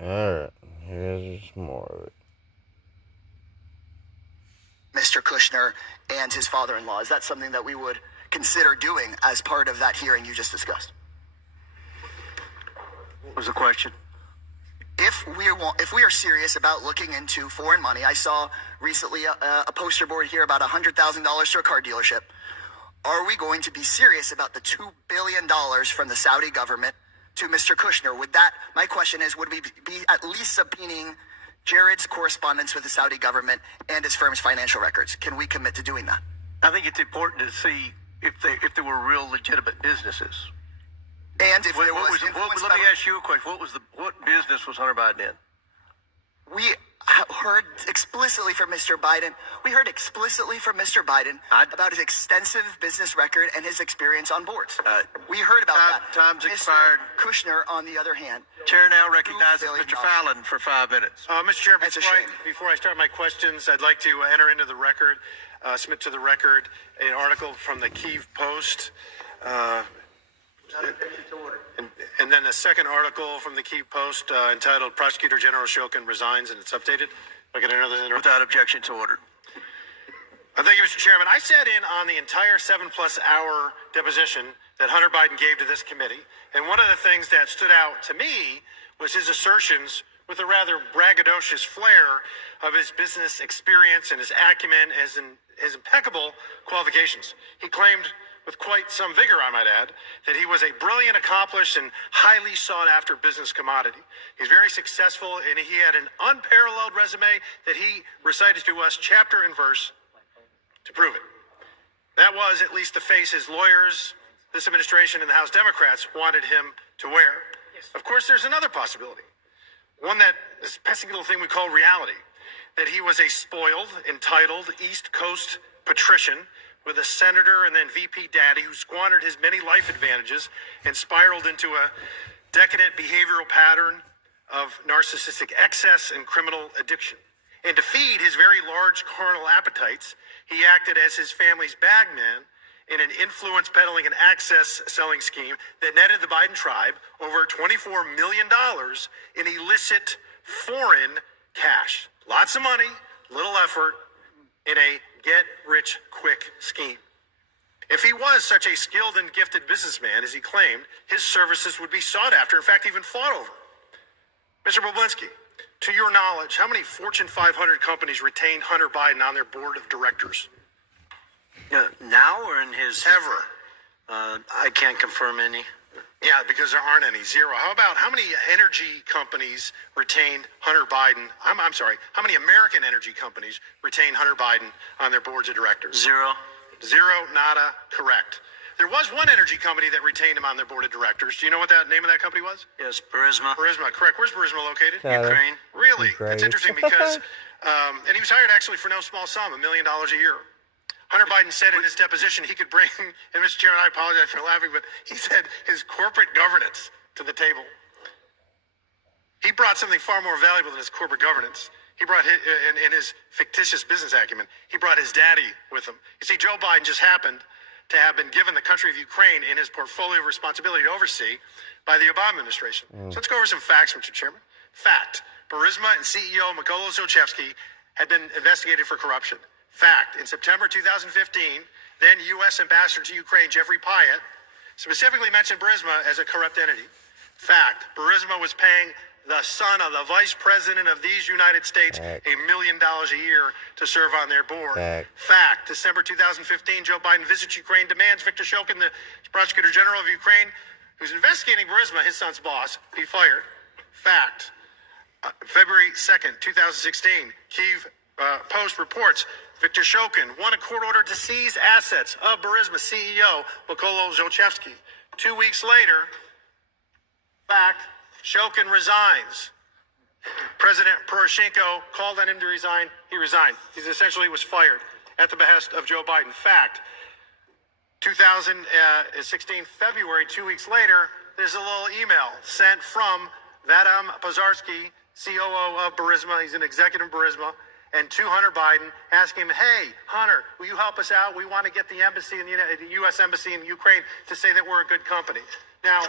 Alright, here's more of it. Mr. Kushner and his father-in-law. Is that something that we would consider doing as part of that hearing you just discussed? What was the question? If we are serious about looking into foreign money, I saw recently a poster board here about $100,000 to a car dealership. Are we going to be serious about the $2 billion from the Saudi government to Mr. Kushner? My question is, would we be at least subpoenaing Jared's correspondence with the Saudi government and his firm's financial records? Can we commit to doing that? I think it's important to see if there were real legitimate businesses. And if there was let me ask you a question. What business was Hunter Biden in? We heard explicitly from Mr. Biden. We heard explicitly from Mr. Biden about his extensive business record and his experience on boards. We heard about that. Time's Mr. expired. Kushner, on the other hand. Chair now recognizes Mr. Fallon for 5 minutes. Mr. Chair, That's a before I start my questions, I'd like to enter into the record, submit to the record an article from the Kyiv Post. And then the second article from the Kyiv Post entitled Prosecutor General Shokin Resigns, and it's updated. I get another Without objection to order. Thank you, Mr. Chairman. I sat in on the entire 7+ hour deposition that Hunter Biden gave to this committee. And one of the things that stood out to me was his assertions with a rather braggadocious flair of his business experience and his acumen and his impeccable qualifications. He claimed with quite some vigor, I might add, that he was a brilliant, accomplished, and highly sought-after business commodity. He's very successful, and he had an unparalleled resume that he recited to us chapter and verse to prove it. That was at least the face his lawyers, this administration, and the House Democrats wanted him to wear. Of course, there's another possibility, one that this pesky little thing we call reality, that he was a spoiled, entitled East Coast patrician with a senator and then VP daddy who squandered his many life advantages and spiraled into a decadent behavioral pattern of narcissistic excess and criminal addiction. And to feed his very large carnal appetites, he acted as his family's bagman in an influence peddling and access selling scheme that netted the Biden tribe over $24 million in illicit foreign cash. Lots of money, little effort, in a get-rich-quick scheme. If he was such a skilled and gifted businessman, as he claimed, his services would be sought after, in fact, even fought over. Mr. Boblinski, to your knowledge, how many Fortune 500 companies retained Hunter Biden on their board of directors? Now or in his... Ever. I can't confirm any. Yeah, because there aren't any. Zero. How about how many energy companies retained Hunter Biden? I'm sorry. How many American energy companies retained Hunter Biden on their boards of directors? Zero. Zero, nada, correct. There was one energy company that retained him on their board of directors. Do you know what that name of that company was? Yes, Burisma. Burisma, correct. Where's Burisma located? Ukraine. Really? Ukraine. That's interesting because, and he was hired actually for no small sum, $1 million a year. Hunter Biden said in his deposition he could bring, and Mr. Chairman, I apologize for laughing, but he said his corporate governance to the table. He brought something far more valuable than his corporate governance. He brought his, in his fictitious business acumen, he brought his daddy with him. You see, Joe Biden just happened to have been given the country of Ukraine in his portfolio of responsibility to oversee by the Obama administration. So let's go over some facts, Mr. Chairman. Fact, Burisma and CEO Mykola Zlochevsky had been investigated for corruption. Fact, in September 2015, then U.S. Ambassador to Ukraine, Jeffrey Pyatt, specifically mentioned Burisma as a corrupt entity. Fact, Burisma was paying the son of the vice president of these United States $1 million a year to serve on their board. Fact, December 2015, Joe Biden visits Ukraine, demands Viktor Shokin, the prosecutor general of Ukraine, who's investigating Burisma, his son's boss, be fired. Fact, February 2nd, 2016, Kyiv Post reports Viktor Shokin won a court order to seize assets of Burisma CEO Mykola Zlochevsky. 2 weeks later, fact, Shokin resigns. President Poroshenko called on him to resign. He resigned. He essentially was fired at the behest of Joe Biden. Fact, 2016 February, 2 weeks later, there's a little email sent from Vadim Pozarsky, COO of Burisma. He's an executive of Burisma. And to Hunter Biden, asking him, hey, Hunter, will you help us out? We want to get the embassy in the U.S. Embassy in Ukraine to say that we're a good company. Now,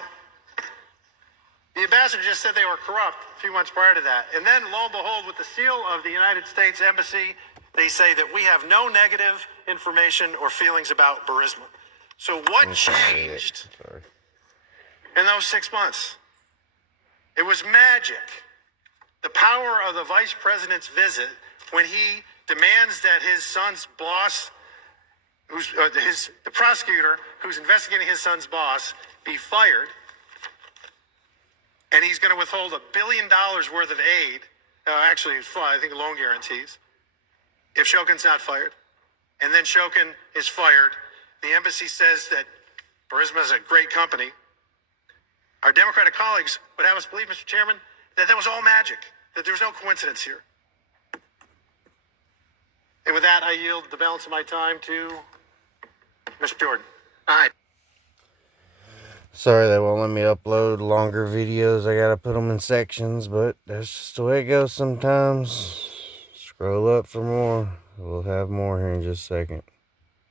The ambassador just said they were corrupt a few months prior to that. And then, lo and behold, with the seal of the United States Embassy, they say that we have no negative information or feelings about Burisma. So what changed in those 6 months? It was magic. The power of the vice president's visit when he demands that his son's boss, the prosecutor who's investigating his son's boss, be fired. And he's going to withhold $1 billion worth of aid. Actually, I think loan guarantees. If Shokin's not fired. And then Shokin is fired. The embassy says that Burisma is a great company. Our Democratic colleagues would have us believe, Mr. Chairman, that was all magic, that there's no coincidence here. And with that, I yield the balance of my time to Mr. Jordan. All right. Sorry they won't let me upload longer videos. I gotta put them in sections, but that's just the way it goes sometimes. Scroll up for more. We'll have more here in just a second.